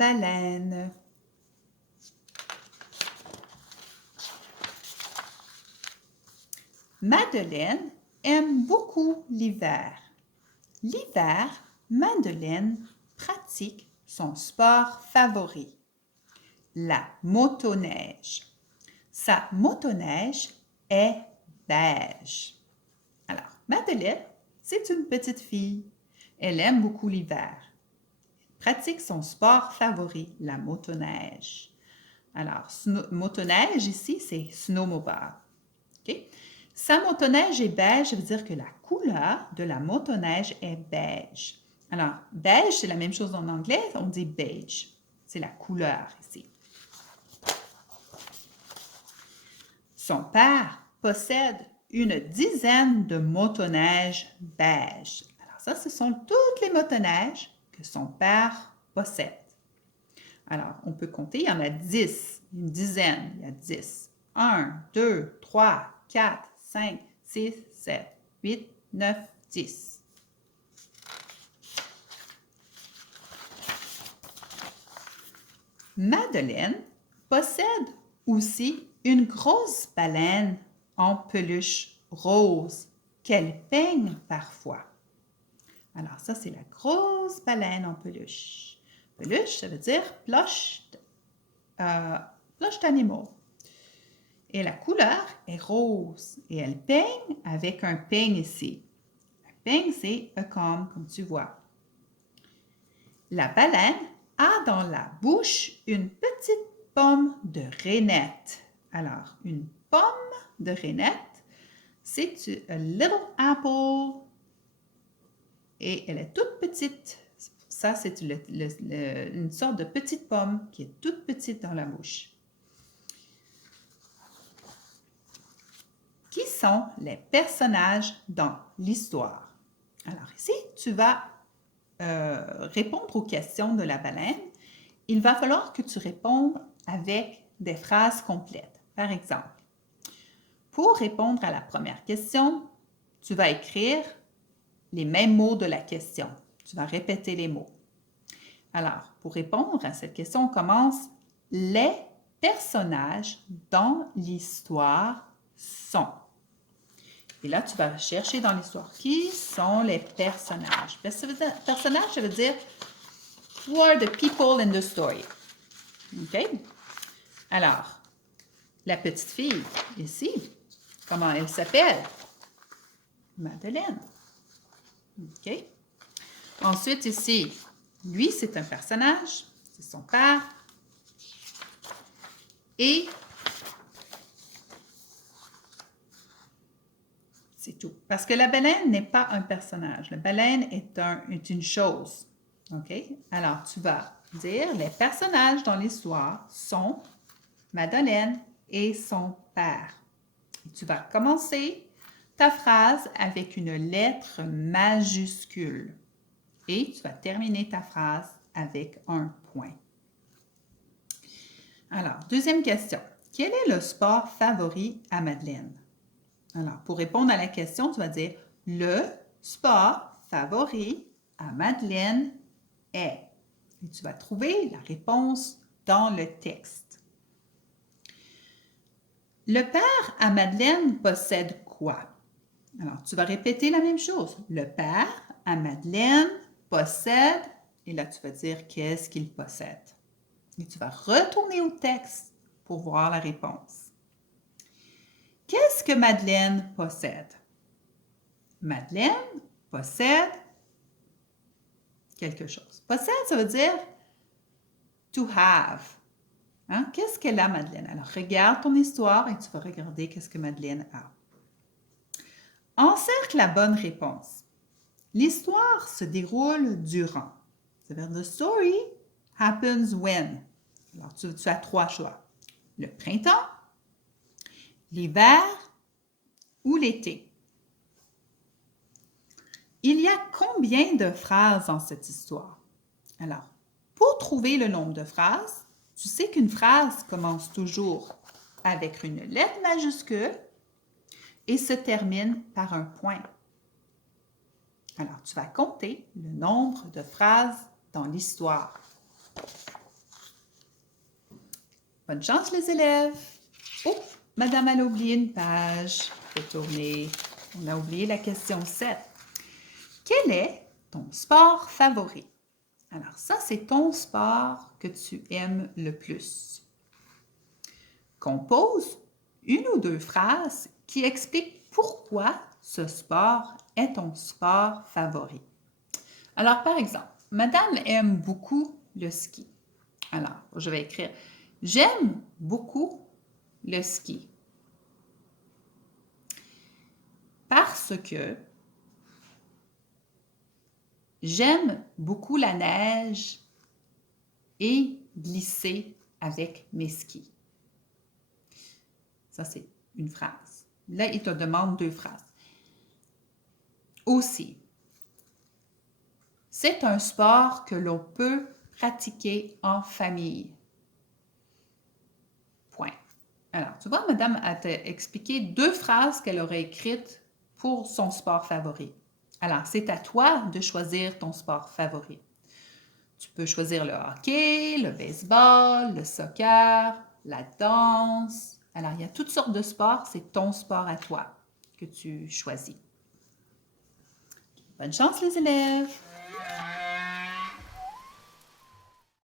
baleine. Madeleine aime beaucoup l'hiver. L'hiver, Madeleine pratique son sport favori, la motoneige. Sa motoneige est beige. Alors, Madeleine, c'est une petite fille. Elle aime beaucoup l'hiver. Elle pratique son sport favori, la motoneige. Alors, motoneige ici, c'est snowmobile. Okay? Sa motoneige est beige, ça veut dire que la couleur de la motoneige est beige. Alors, beige, c'est la même chose en anglais, on dit beige. C'est la couleur ici. Son père possède une dizaine de motoneiges beige. Alors ça, ce sont toutes les motoneiges que son père possède. Alors, on peut compter, il y en a 10, une dizaine, il y a 10. 1, 2, 3, 4, 5, 6, 7, 8, 9, 10. Madeleine possède aussi une grosse baleine en peluche rose qu'elle peigne parfois. Alors ça, c'est la grosse baleine en peluche. Peluche, ça veut dire plush d'animaux. Et la couleur est rose et elle peigne avec un peigne ici. Un peigne, c'est a comb, comme tu vois. La baleine a dans la bouche une petite pomme de reinette. Alors, une pomme de reinette, c'est a little apple et elle est toute petite. Ça, c'est une sorte de petite pomme qui est toute petite dans la bouche. Qui sont les personnages dans l'histoire? Alors ici, tu vas répondre aux questions de la baleine. Il va falloir que tu répondes avec des phrases complètes. Par exemple, pour répondre à la première question, tu vas écrire les mêmes mots de la question. Tu vas répéter les mots. Alors, pour répondre à cette question, on commence « Les personnages dans l'histoire sont ». Et là, tu vas chercher dans l'histoire qui sont les personnages. Personnage, ça veut dire « Who are the people in the story ». OK? Alors, la petite fille, ici, comment elle s'appelle? Madeleine. OK? Ensuite, ici, lui, c'est un personnage, c'est son père. Et c'est tout. Parce que la baleine n'est pas un personnage. La baleine est une chose. OK? Alors, tu vas dire les personnages dans l'histoire sont Madeleine et son père. Et tu vas commencer ta phrase avec une lettre majuscule. Et tu vas terminer ta phrase avec un point. Alors, deuxième question. Quel est le sport favori à Madeleine? Alors, pour répondre à la question, tu vas dire « Le sport favori à Madeleine est… » Et tu vas trouver la réponse dans le texte. Le père à Madeleine possède quoi? Alors, tu vas répéter la même chose. Le père à Madeleine possède, et là, tu vas dire qu'est-ce qu'il possède. Et tu vas retourner au texte pour voir la réponse. Qu'est-ce que Madeleine possède? Madeleine possède quelque chose. Possède, ça veut dire to have. Hein? Qu'est-ce qu'elle a, Madeleine? Alors, regarde ton histoire et tu vas regarder qu'est-ce que Madeleine a. Encercle la bonne réponse. L'histoire se déroule durant. Ça veut dire the story happens when. Alors, tu as trois choix. Le printemps, l'hiver ou l'été. Il y a combien de phrases dans cette histoire? Alors, pour trouver le nombre de phrases, tu sais qu'une phrase commence toujours avec une lettre majuscule et se termine par un point. Alors, tu vas compter le nombre de phrases dans l'histoire. Bonne chance, les élèves. Oh, madame, elle a oublié une page. Retournez. On a oublié la question 7. Quel est ton sport favori? Alors ça, c'est ton sport que tu aimes le plus. Compose une ou deux phrases qui expliquent pourquoi ce sport est ton sport favori. Alors, par exemple, madame aime beaucoup le ski. Alors, je vais écrire « J'aime beaucoup le ski. Parce que j'aime beaucoup la neige et glisser avec mes skis. » Ça, c'est une phrase. Là, il te demande deux phrases. Aussi, c'est un sport que l'on peut pratiquer en famille. Point. Alors, tu vois, madame a expliqué deux phrases qu'elle aurait écrites pour son sport favori. Alors, c'est à toi de choisir ton sport favori. Tu peux choisir le hockey, le baseball, le soccer, la danse. Alors, il y a toutes sortes de sports. C'est ton sport à toi que tu choisis. Bonne chance, les élèves!